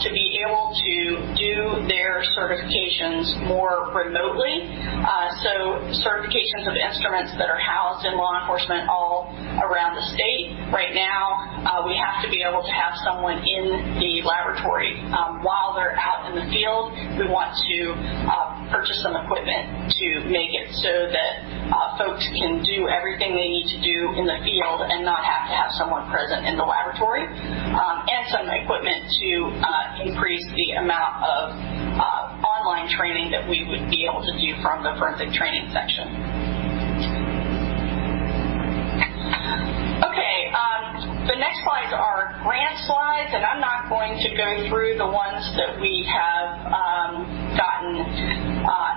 to be able to do their certifications more remotely. So certifications of instruments that are housed in law enforcement all around the state. Right now, we have to be able to have someone in the laboratory while they're out in the field. We want to purchase some equipment to make it so that folks can do everything they need to do in the field and not have to have someone present in the laboratory, and some equipment to increase the amount of online training that we would be able to do from the forensic training section. Okay, the next slides are grant slides, and I'm not going to go through the ones that we have gotten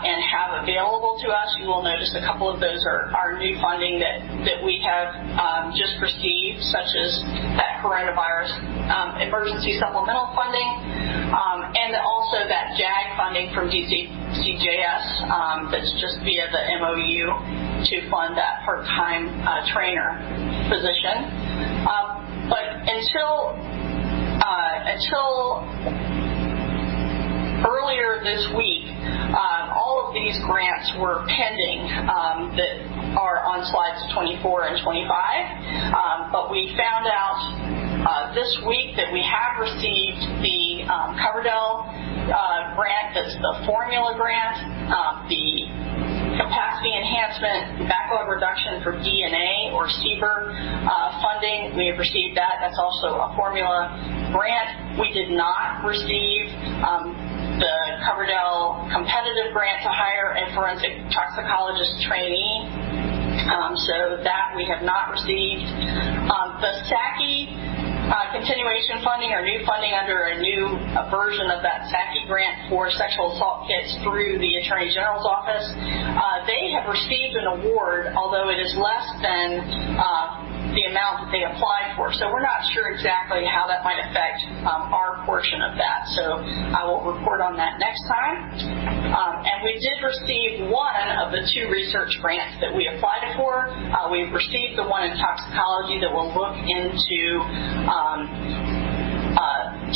and have available to us. You will notice a couple of those are new funding that we have just received, such as that coronavirus emergency supplemental funding, and also that JAG funding from DCJS that's just via the MOU to fund that part-time trainer position. But until earlier this week, all of these grants were pending that are on slides 24 and 25. But we found out this week that we have received the Coverdell grant, that's the formula grant, the capacity enhancement, backlog reduction for DNA or CBER funding. We have received that. That's also a formula grant. We did not receive the Coverdell competitive grant to hire a forensic toxicologist trainee. So that we have not received. The SACI continuation funding, or new funding under a new version of that SACI grant for sexual assault kits through the Attorney General's office. They have received an award, although it is less than the amount that they applied for. So we're not sure exactly how that might affect our portion of that. So I will report on that next time. And we did receive one of the two research grants that we applied for. We've received the one in toxicology that will look into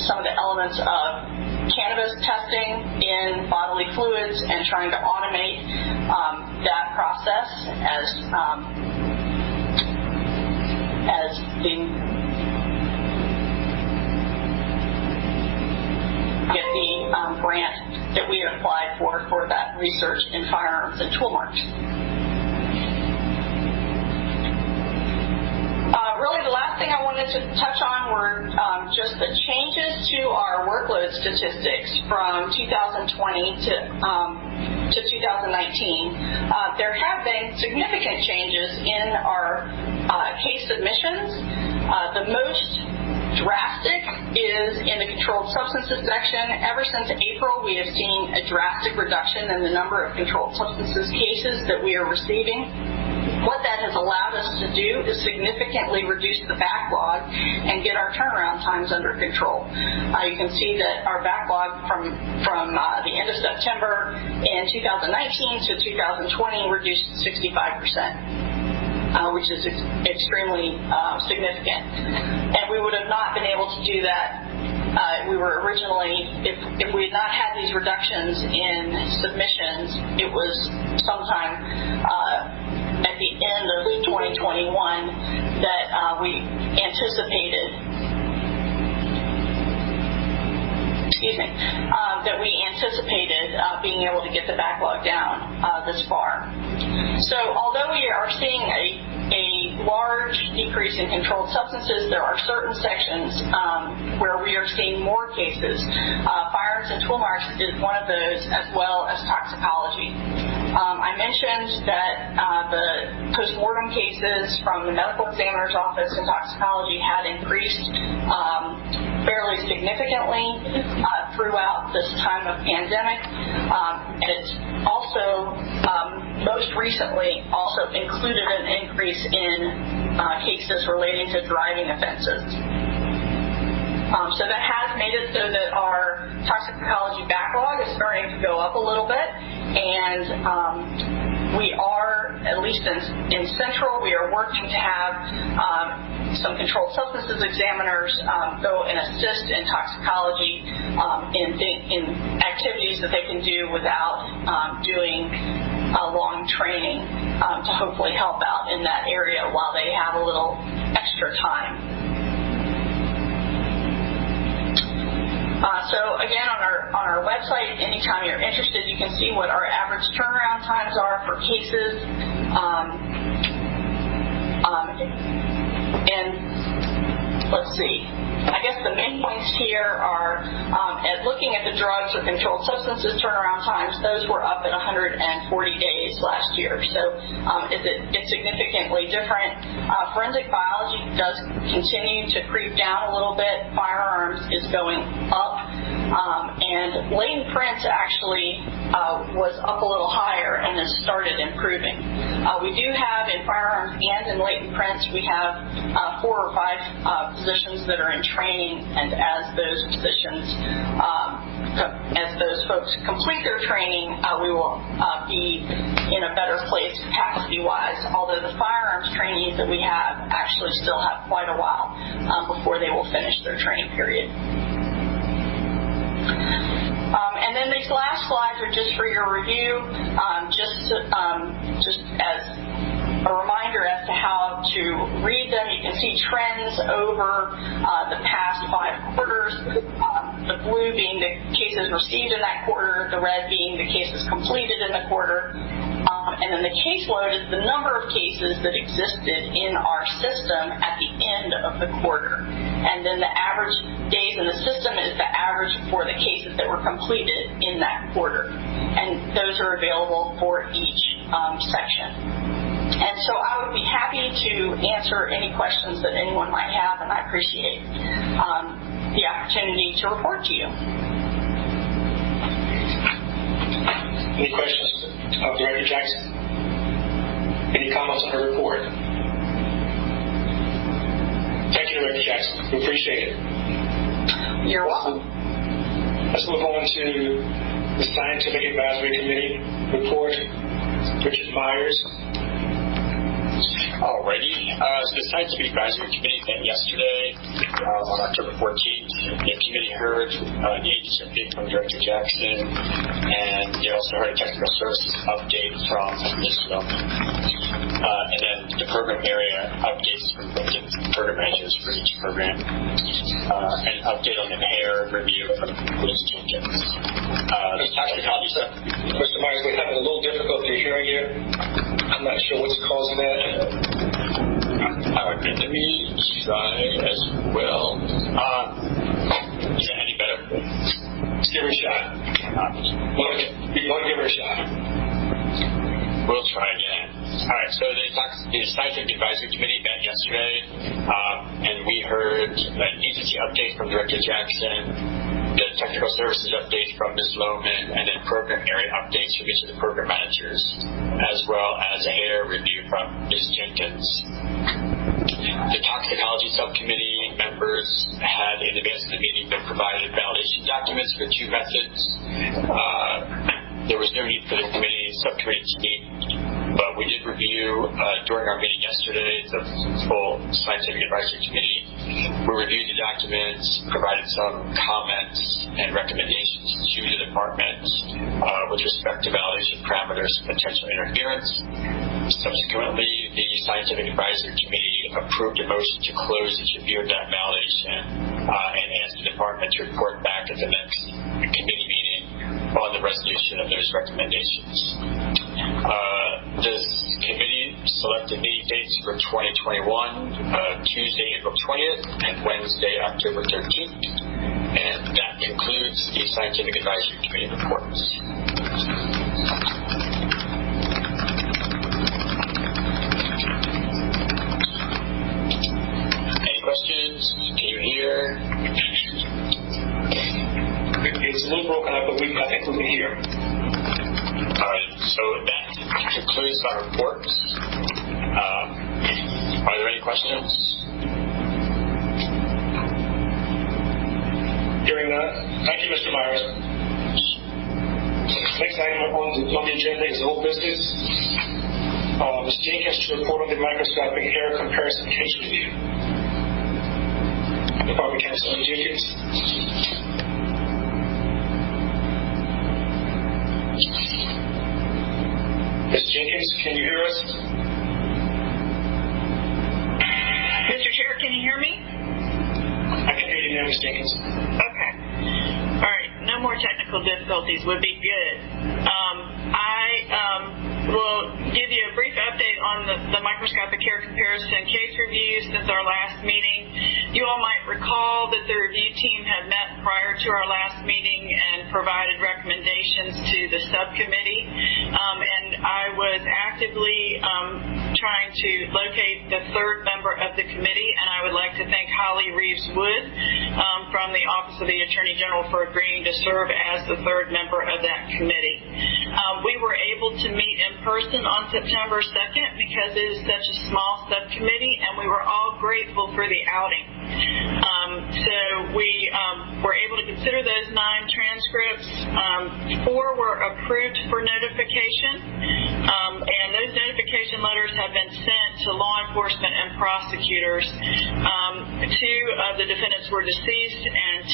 some of the elements of cannabis testing in bodily fluids and trying to automate that process as the grant that we applied for that research in firearms and tool marks. Really, the last thing I wanted to touch on were just the changes to our workload statistics from 2020 to 2019. There have been significant changes in our case submissions. The most drastic is in the controlled substances section. Ever since April, we have seen a drastic reduction in the number of controlled substances cases that we are receiving. What that has allowed us to do is significantly reduce the backlog and get our turnaround times under control. You can see that our backlog from the end of September in 2019 to 2020 reduced 65%. Which is extremely significant. And we would have not been able to do that. We were originally, if we had not had these reductions in submissions, it was sometime at the end of 2021 that we anticipated being able to get the backlog down this far. So although we are seeing a large decrease in controlled substances, there are certain sections where we are seeing more cases. Firearms and tool marks is one of those, as well as toxicology. I mentioned that the postmortem cases from the medical examiner's office in toxicology had increased fairly significantly throughout this time of pandemic. It's also most recently also included an increase in cases relating to driving offenses. So that has made it so that our toxicology backlog is starting to go up a little bit, and we are, at least in Central, we are working to have some controlled substances examiners go and assist in toxicology in activities that they can do without doing long training to hopefully help out in that area while they have a little extra time. So again, on our website, anytime you're interested, you can see what our average turnaround times are for cases. And let's see. I guess the main points here are at looking at the drugs or controlled substances turnaround times, those were up at 140 days last year. So it's significantly different. Forensic biology does continue to creep down a little bit. Firearms is going up. And latent prints actually was up a little higher and has started improving. We do have in firearms and in latent prints, we have 4 or 5 positions that are in training, and as those positions, as those folks complete their training, we will be in a better place capacity-wise, although the firearms trainees that we have actually still have quite a while before they will finish their training period. And then these last slides are just for your review, just as a reminder as to how to read them. You can see trends over the past 5 quarters, the blue being the cases received in that quarter, the red being the cases completed in the quarter. And then the caseload is the number of cases that existed in our system at the end of the quarter. And then the average days in the system is the average for the cases that were completed in that quarter. And those are available for each section. And so I would be happy to answer any questions that anyone might have, and I appreciate the opportunity to report to you. Any questions of Director Jackson? Any comments on her report? Thank you, Director Jackson. We appreciate it. You're welcome. Let's move on to the Scientific Advisory Committee report. Richard Myers. Alrighty. The Scientific Advisory Committee met yesterday on October 14th. The committee heard the agency update from Director Jackson, and they also heard a technical services update from Ms. Loman. And then the program area updates from the program managers for each program. An update on the pair review from Ms. Jenkins. The toxicology stuff. Mr. Myers, we're having a little difficulty hearing you. I'm not sure what's causing that. Let me try as well. Is that any better? Let's give her a shot. Want to give her a shot? We'll try again. All right, so the Scientific Advisory Committee met yesterday, and we heard an agency update from Director Jackson, the technical services updates from Ms. Lohman, and then program area updates from each of the program managers, as well as a hair review from Ms. Jenkins. The toxicology subcommittee members had, in advance of the meeting, been provided validation documents for 2 methods. There was no need for the subcommittee to meet, but we did review during our meeting yesterday, the full Scientific Advisory Committee. We reviewed the documents, provided some comments and recommendations to the department with respect to validation parameters and potential interference. Subsequently, the Scientific Advisory Committee approved a motion to close its review of that validation and asked the department to report back at the next committee meeting on the resolution of those recommendations. This committee selected meeting dates for 2021, Tuesday, April 20th, and Wednesday, October 13th. And that concludes the Scientific Advisory Committee reports. Any questions? Can you hear? It's a little broken up, but I think we can hear. All right, so that concludes my reports. Are there any questions? Hearing none. Thank you, Mr. Myers. Next item on the agenda is old business. Ms. Jenkins to report on the microscopic hair comparison case review. Department Councilor Jenkins. Ms. Jenkins, can you hear us? Mr. Chair, can you hear me? I can hear you now, Ms. Jenkins. Okay. All right. No more technical difficulties would be good. I will give you a brief update on the microscopic hair comparison case review since our last meeting. You all might recall that the review team had met prior to our last meeting and provided recommendations to the subcommittee. And I was actively trying to locate the third member of the committee, and I would like to thank Holly Reeves-Wood from the Office of the Attorney General for agreeing to serve as the third member of that committee. We were able to meet in person on September 2nd because it is such a small subcommittee, and we were all grateful for the outing. So we were able to consider those 9 transcripts. 4 were approved for notification, and those notification letters have been sent to law enforcement and prosecutors. 2 of the defendants were deceased, and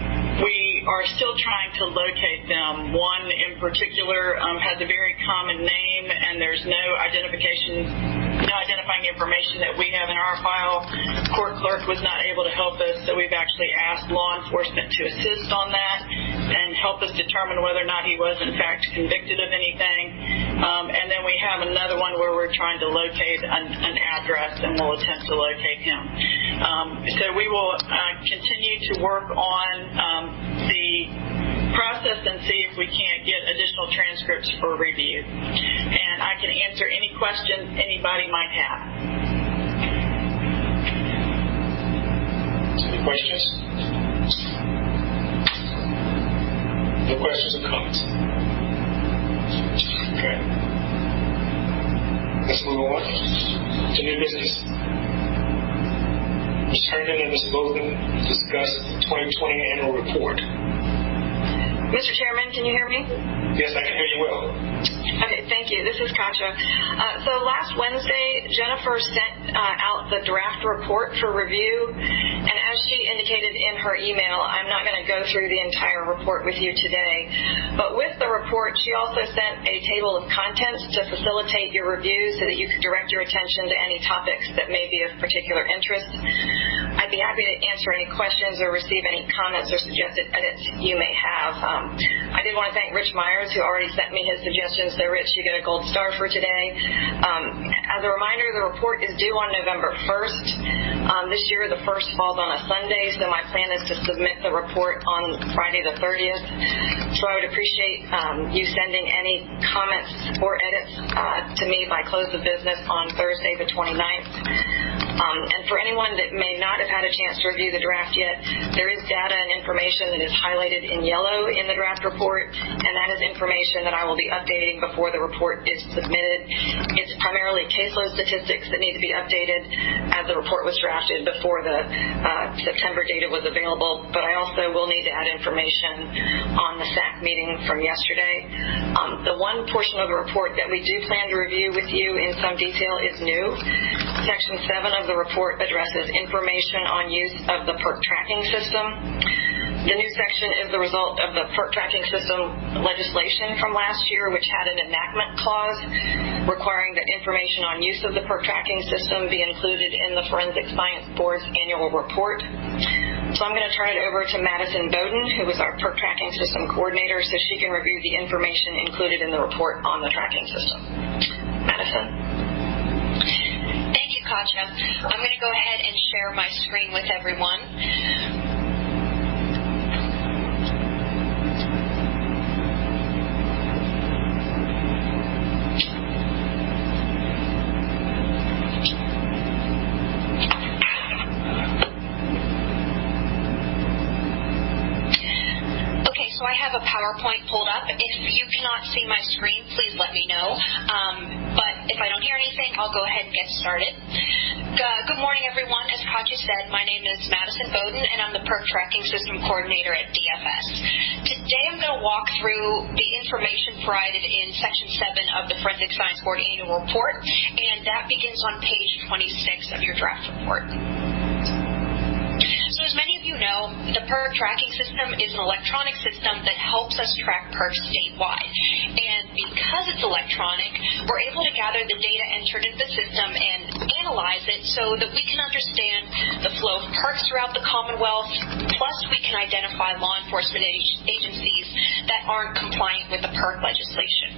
2 we are still trying to locate them. 1 in particular has a very common name, and there's no identifying information that we have in our file. Court clerk was not able to help us, so we've actually asked law enforcement to assist on that and help us determine whether or not he was in fact convicted of anything. And then we have another one where we're trying to locate an address, and we'll attempt to locate him. So we will continue to work on the process and see if we can't get additional transcripts for review. And I can answer any questions anybody might have. Any questions? No questions or comments? Okay. Let's move on to new business. Ms. Herndon and Ms. Bowden discussed the 2020 annual report. Mr. Chairman, can you hear me? Yes, I can hear you well. Okay, thank you. This is Katja. So last Wednesday, Jennifer sent out the draft report for review, and as she indicated in her email, I'm not going to go through the entire report with you today, but with the report, she also sent a table of contents to facilitate your review so that you could direct your attention to any topics that may be of particular interest. I'd be happy to answer any questions or receive any comments or suggested edits you may have. I did want to thank Rich Myers, who already sent me his suggestions. So, Rich, you get a gold star for today. As a reminder, the report is due on November 1st. This year, the first falls on a Sunday, so my plan is to submit the report on Friday the 30th. So I would appreciate you sending any comments or edits to me by close of business on Thursday the 29th. And for anyone that may not have had a chance to review the draft yet, there is data and information that is highlighted in yellow in the draft report, and that is information that I will be updating before the report is submitted. It's primarily caseload statistics that need to be updated as the report was drafted before the September data was available, but I also will need to add information on the SAC meeting from yesterday. The one portion of the report that we do plan to review with you in some detail is new. Section 7 of the report addresses information on use of the PERC tracking system. The new section is the result of the PERC tracking system legislation from last year, which had an enactment clause requiring that information on use of the PERC tracking system be included in the Forensic Science Board's annual report. So I'm going to turn it over to Madison Bowden, who is our PERC tracking system coordinator, so she can review the information included in the report on the tracking system. Madison? Thank you, Katja. I'm going to go ahead and share my screen with everyone. So I have a PowerPoint pulled up. If you cannot see my screen, please let me know. But if I don't hear anything, I'll go ahead and get started. Good morning, everyone. As Katja said, my name is Madison Bowden, and I'm the PERC Tracking System Coordinator at DFS. Today I'm going to walk through the information provided in Section 7 of the Forensic Science Board Annual Report, and that begins on page 26 of your draft report. know, the PERC tracking system is an electronic system that helps us track PERCs statewide. And because it's electronic, we're able to gather the data entered into the system and analyze it so that we can understand the flow of PERCs throughout the Commonwealth, plus we can identify law enforcement agencies that aren't compliant with the PERC legislation.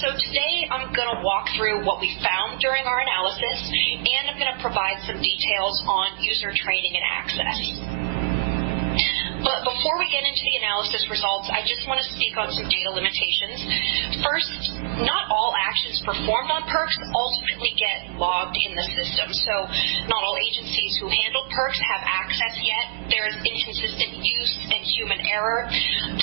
So today I'm going to walk through what we found during our analysis, and I'm going to provide some details on user training and access. But before we get into the analysis results, I just want to speak on some data limitations. First, not all actions performed on PERCs ultimately get logged in the system. So not all agencies who handle PERCs have access yet. There is inconsistent use and human error.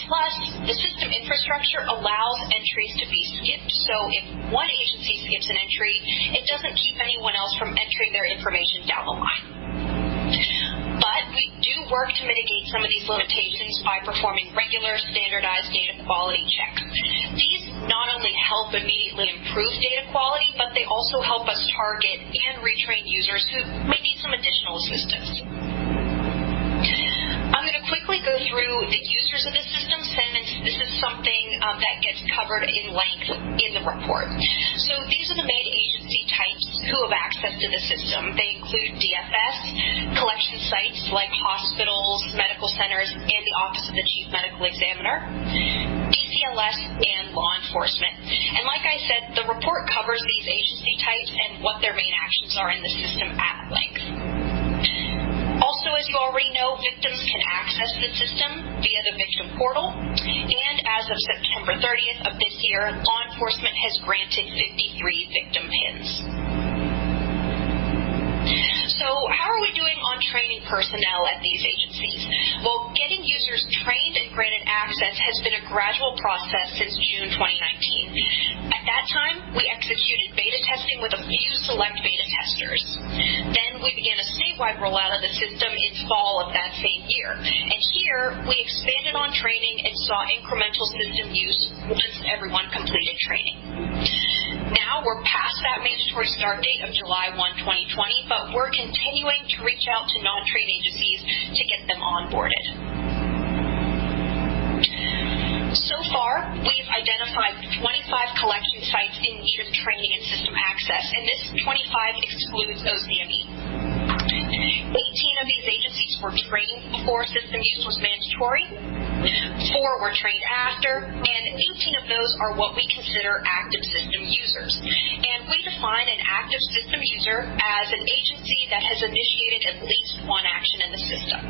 Plus, the system infrastructure allows entries to be skipped. So if one agency skips an entry, it doesn't keep anyone else from entering their information down the line. But we do work to mitigate some of these limitations by performing regular, standardized data quality checks. These not only help immediately improve data quality, but they also help us target and retrain users who may need some additional assistance. I'm going to quickly go through the users of the system since this is something that gets covered in length in the report. So these are the main agency types who have access to the system. They include DFS, collection sites like hospitals, medical centers, and the Office of the Chief Medical Examiner, BCLS, and law enforcement. And like I said, the report covers these agency types and what their main actions are in the system at length. Also, as you already know, victims can access the system via the victim portal, and as of September 30th of this year, law enforcement has granted 53 victim PINs. So how are we doing on training personnel at these agencies? Well, getting users trained and granted access has been a gradual process since June 2019. At that time, we executed beta testing with a few select beta testers. Then we began a statewide rollout of the system in fall of that same year. And here, we expanded on training and saw incremental system use once everyone completed training. Now we're past that mandatory start date of July 1, 2020, but we're continuing to reach out to non-trained agencies to get them onboarded. So far, we've identified 25 collection sites in need of training and system access, and this 25 excludes OCME. 18 of these agencies were trained before system use was mandatory, 4 were trained after, and 18 of those are what we consider active system users. And we define an active system user as an agency that has initiated at least one action in the system.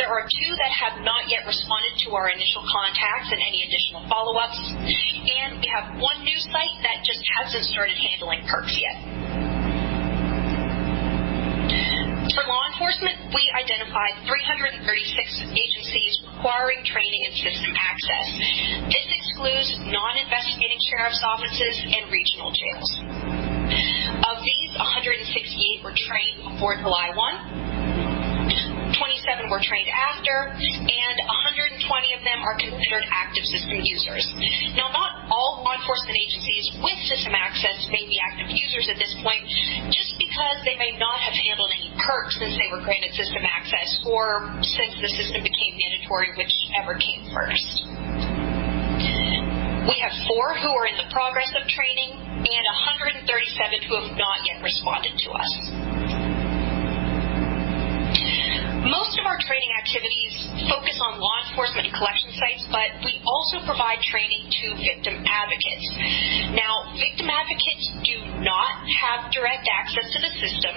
There are 2 that have not yet responded to our initial contacts and any additional follow-ups, and we have 1 new site that just hasn't started handling PERCs yet. For law enforcement, we identified 336 agencies requiring training and system access. This excludes non-investigating sheriff's offices and regional jails. Of these, 168 were trained before July 1, 27 were trained after, and 120 of them are considered active system users. Now, not all law enforcement agencies with system access may be active users at this point, just because they may not have handled any PERCs since they were granted system access, or since the system became mandatory, whichever came first. We have 4 who are in the progress of training, and 137 who have not yet responded to us. Most of our training activities focus on law enforcement and collection sites, but we also provide training to victim advocates. Now, victim advocates do not have direct access to the system,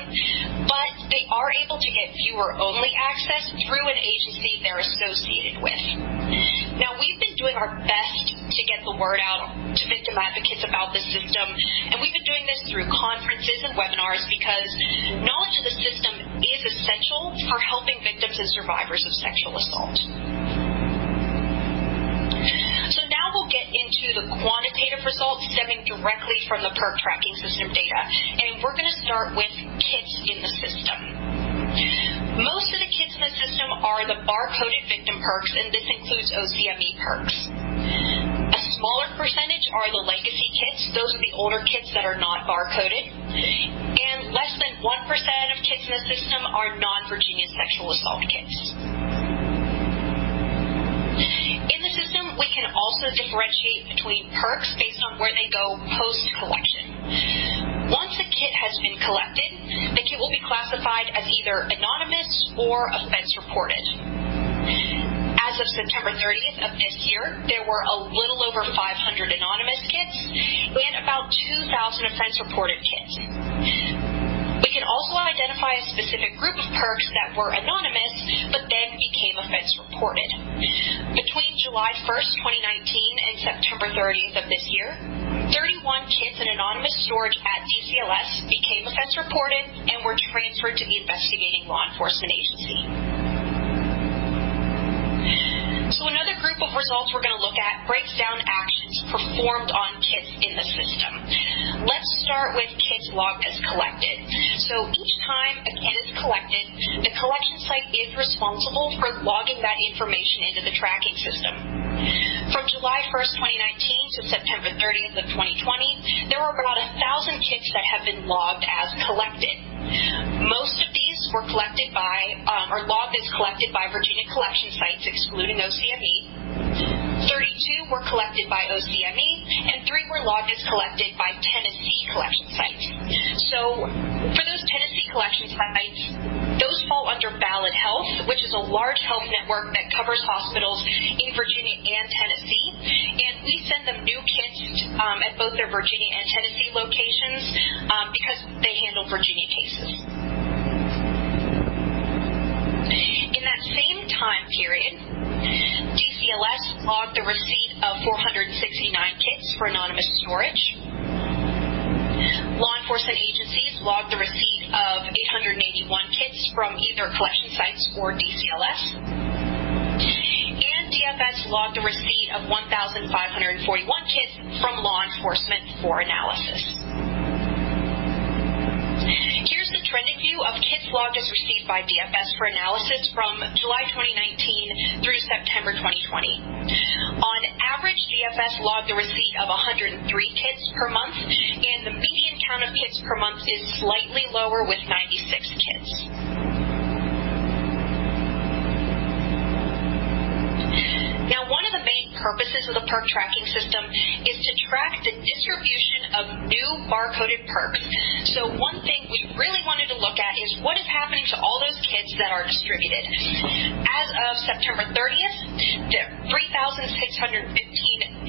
but they are able to get viewer-only access through an agency they're associated with. Now, we've been doing our best to get the word out to victim advocates about the system, and we've been doing this through conferences and webinars because knowledge of the system is essential for helping victims and survivors of sexual assault. So now we'll get into the quantitative results stemming directly from the PERC tracking system data, and we're going to start with kits in the system. Most of the kits in the system are the bar-coded victim PERCs, and this includes OCME PERCs. A smaller percentage are the legacy kits. Those are the older kits that are not bar-coded. And less than 1% of kits in the system are non-Virginia sexual assault kits. In the system, we can also differentiate between perks based on where they go post-collection. Once a kit has been collected, the kit will be classified as either anonymous or offense reported. As of September 30th of this year, there were a little over 500 anonymous kits and about 2,000 offense-reported kits. We can also identify a specific group of perks that were anonymous but then became offense-reported. Between July 1st, 2019 and September 30th of this year, 31 kits in anonymous storage at DCLS became offense-reported and were transferred to the investigating law enforcement agency. So another group of results we're going to look at breaks down actions performed on kits in the system. Let's start with kits logged as collected. So each time a kit is collected, the collection site is responsible for logging that information into the tracking system. From July 1st, 2019 to September 30th of 2020, there were about 1,000 kits that have been logged as collected. Most of these were collected by, or logged as collected by Virginia collection sites, excluding OCME. 32 were collected by OCME, and 3 were logged as collected by Tennessee collection sites. So, for those Tennessee collection sites, those fall under Ballad Health, which is a large health network that covers hospitals in Virginia and Tennessee, and we send them new kits at both their Virginia and Tennessee locations because they handle Virginia cases. In that same time period, DCLS logged the receipt of 469 kits for anonymous storage. Law enforcement agencies logged the receipt of 881 kits from either collection sites or DCLS. And DFS logged the receipt of 1,541 kits from law enforcement for analysis. Here's the trending view of kits logged as received by DFS for analysis from July 2019 through September 2020. On average, DFS logged the receipt of 103 kits per month, and the median count of kits per month is slightly lower with 96 kits. Now, one of the main purposes of the perk tracking system is to track the distribution of new barcoded perks. So one thing we really wanted to look at is what is happening to all those kits that are distributed. As of September 30th, there are 3,615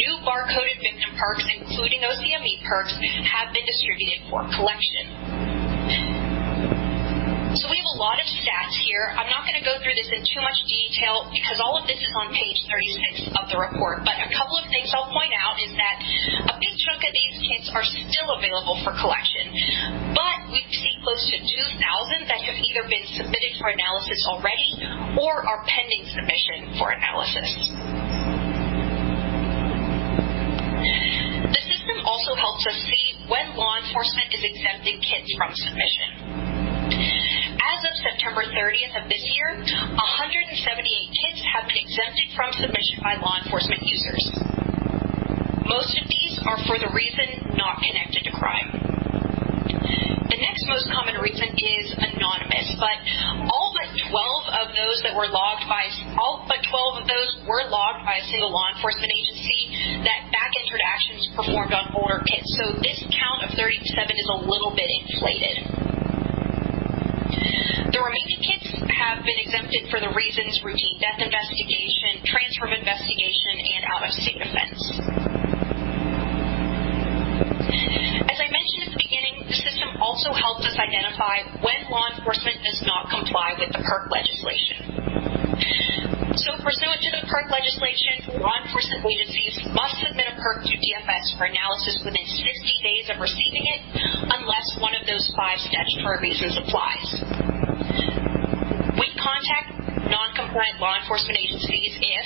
new barcoded victim perks, including OCME perks, have been distributed for collection. So we have a lot of stats here. I'm not going to go through this in too much detail because all of this is on page 36 of the report. But a couple of things I'll point out is that a big chunk of these kits are still available for collection. But we see close to 2,000 that have either been submitted for analysis already or are pending submission for analysis. The system also helps us see when law enforcement is exempting kits from submission. As of September 30th of this year, 178 kits have been exempted from submission by law enforcement users. Most of these are for the reason not connected to crime. The next most common reason is anonymous, but all but 12 of those were logged by a single law enforcement agency that back-entered actions performed on older kits. So this count of 37 is a little bit inflated. The remaining kits have been exempted for the reasons routine death investigation, transfer of investigation, and out-of-state offense. As I mentioned at the beginning, the system also helps us identify when law enforcement does not comply with the PERC legislation. So pursuant to the PERC legislation, law enforcement agencies must submit a PERC to DFS for analysis within 60 days of receiving it, unless one of those 5 statutory reasons applies. We contact non-compliant law enforcement agencies if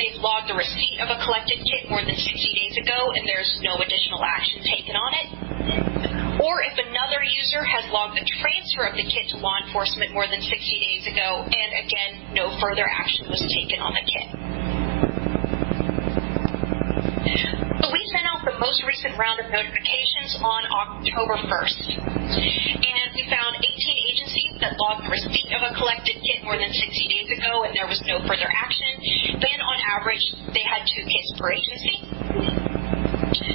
they've logged the receipt of a collected kit more than 60 days ago and there's no additional action taken on it, or if another user has logged the transfer of the kit to law enforcement more than 60 days ago and, again, no further action was taken on the kit. So we sent out the most most recent round of notifications on October 1st. And we found 18 agencies that logged receipt of a collected kit more than 60 days ago and there was no further action. Then on average, they had 2 kits per agency.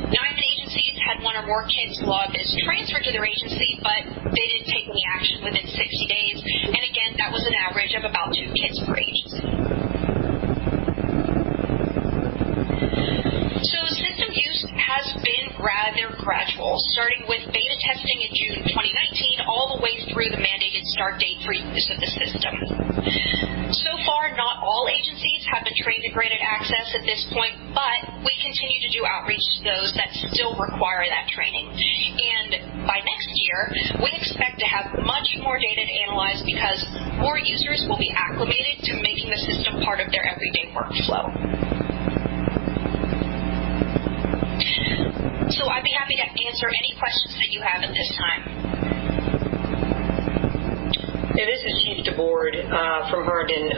9 agencies had 1 or more kits logged as transferred to their agency, but they didn't take any action within 60 days. And again, that was an average of about 2 kits per agency. So system use has been rather gradual, starting with beta testing in June 2019 all the way through the mandated start date for use of the system. So far, not all agencies have been trained in granted access at this point, but we continue to do outreach to those that still require that training. And by next year, we expect to have much more data to analyze because more users will be acclimated to making the system part of their everyday workflow. So I'd be happy to answer any questions that you have at this time. Yeah, this is Chief DeBoard from Herndon.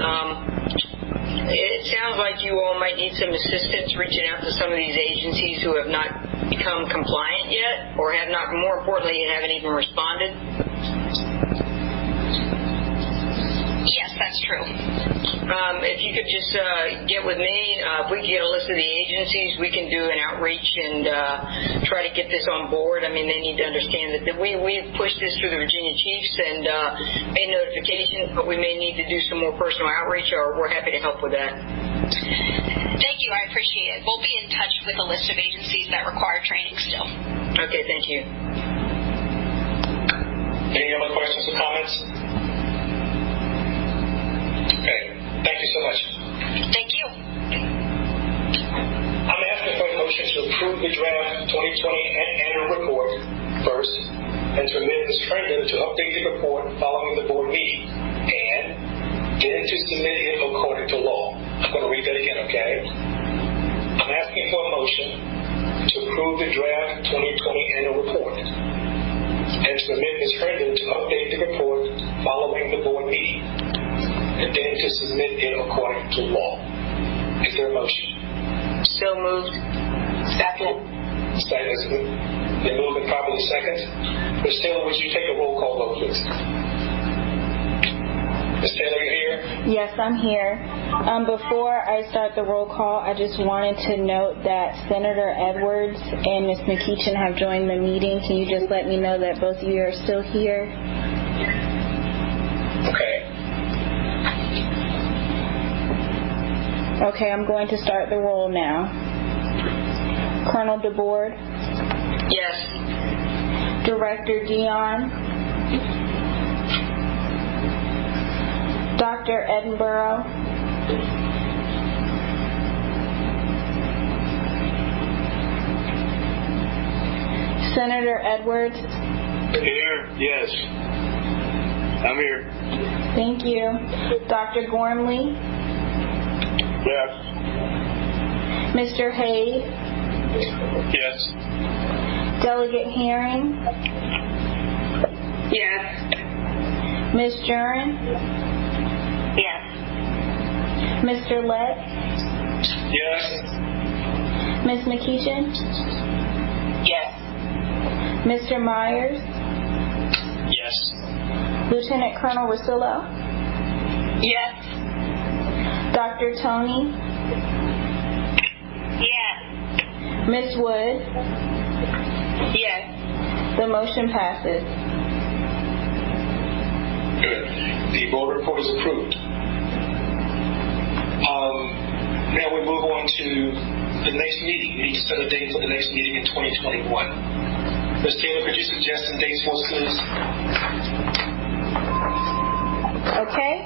It sounds like you all might need some assistance reaching out to some of these agencies who have not become compliant yet, or have not, more importantly, haven't even responded. Yes, that's true. If you could just get with me, if we can get a list of the agencies, we can do an outreach and try to get this on board. I mean, they need to understand that we've pushed this through the Virginia Chiefs and made notifications, but we may need to do some more personal outreach, or we're happy to help with that. Thank you. I appreciate it. We'll be in touch with a list of agencies that require training still. Okay, thank you. Any other questions or comments? Okay, thank you so much. Thank you. I'm asking for a motion to approve the draft 2020 annual report first, and to amend Ms. Herndon to update the report following the board meeting, and then to submit it according to law. I'm going to read that again, okay? I'm asking for a motion to approve the draft 2020 annual report, and to amend Ms. Herndon to update the report following the board meeting, and then to submit it according to law. Is there a motion? So moved. Second. Second has been moved and properly second. Ms. Taylor, would you take a roll call vote, please? Ms. Taylor, you here? Yes, I'm here. Before I start the roll call, I just wanted to note that Senator Edwards and Ms. McEachin have joined the meeting. Can you just let me know that both of you are still here? Okay. Okay, I'm going to start the roll now. Colonel DeBoard? Yes. Director Dion? Dr. Edinburgh? Senator Edwards? Here, yes. I'm here. Thank you. Dr. Gormley? Yes. Mr. Haid? Yes. Delegate Herring? Yes. Ms. Jurin? Yes. Mr. Lett? Yes. Ms. McEachin? Yes. Mr. Myers? Yes. Lieutenant Colonel Rosillo? Yes. Dr. Tony? Yes. Ms. Wood? Yes. The motion passes. Good. The board report is approved. Now we move on to the next meeting. We need to set a date for the next meeting in 2021. Ms. Taylor, could you suggest some dates for us, please? Okay.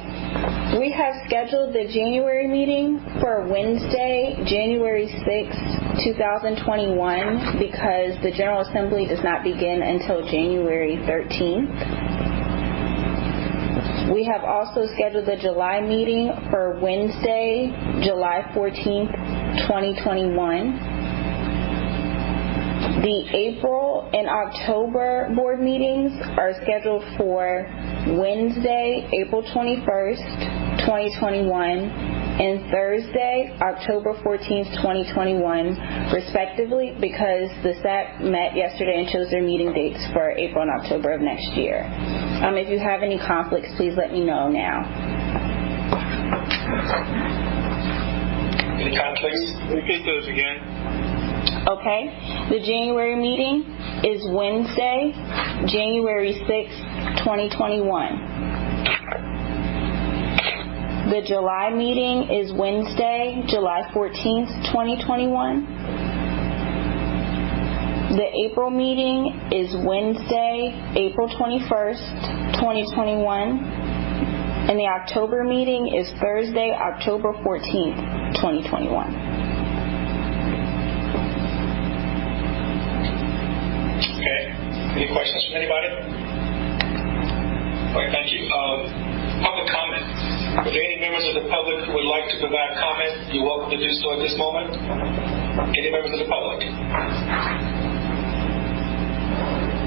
We have scheduled the January meeting for Wednesday, January 6th, 2021, because the General Assembly does not begin until January 13th. We have also scheduled the July meeting for Wednesday, July 14th, 2021. The April and October board meetings are scheduled for Wednesday, April 21st, 2021, and Thursday, October 14th, 2021, respectively, because the SAC met yesterday and chose their meeting dates for April and October of next year. If you have any conflicts, please let me know now. Any conflicts? Repeat those again. Okay. The January meeting is Wednesday, January 6th, 2021. The July meeting is Wednesday, July 14th, 2021. The April meeting is Wednesday, April 21st, 2021. And the October meeting is Thursday, October 14th, 2021. Okay. Any questions from anybody? All right, thank you. Public comment. If there are any members of the public who would like to provide comment, you're welcome to do so at this moment. Any members of the public?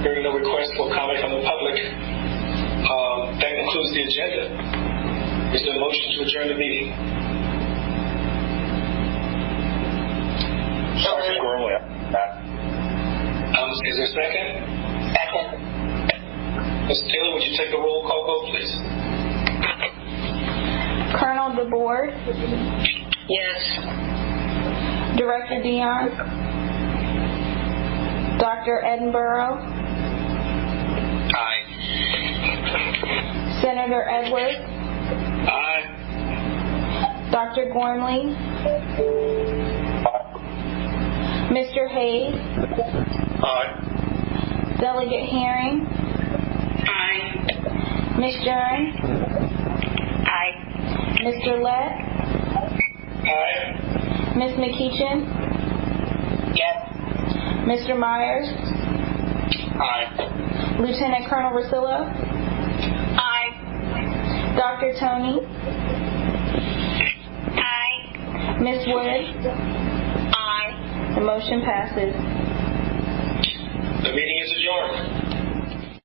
Hearing no request for comment from the public, that concludes the agenda. Is there a motion to adjourn the meeting? Sergeant Gormley. Is there a second? Second. Ms. Taylor, would you take a roll call vote, please? Colonel DeBoer, Yes. Director Dion, Dr. Edinburgh, Aye. Senator Edwards, Aye. Dr. Gormley, Mr. Hayes, Aye. Delegate Herring, Aye. Ms. Jones, Aye. Mr. Lett, Aye. Ms. McKeechin, Yes. Mr. Myers, Aye. Lieutenant Colonel Rosillo, Aye. Dr. Tony, Aye. Ms. Wood. Aye. The motion passes.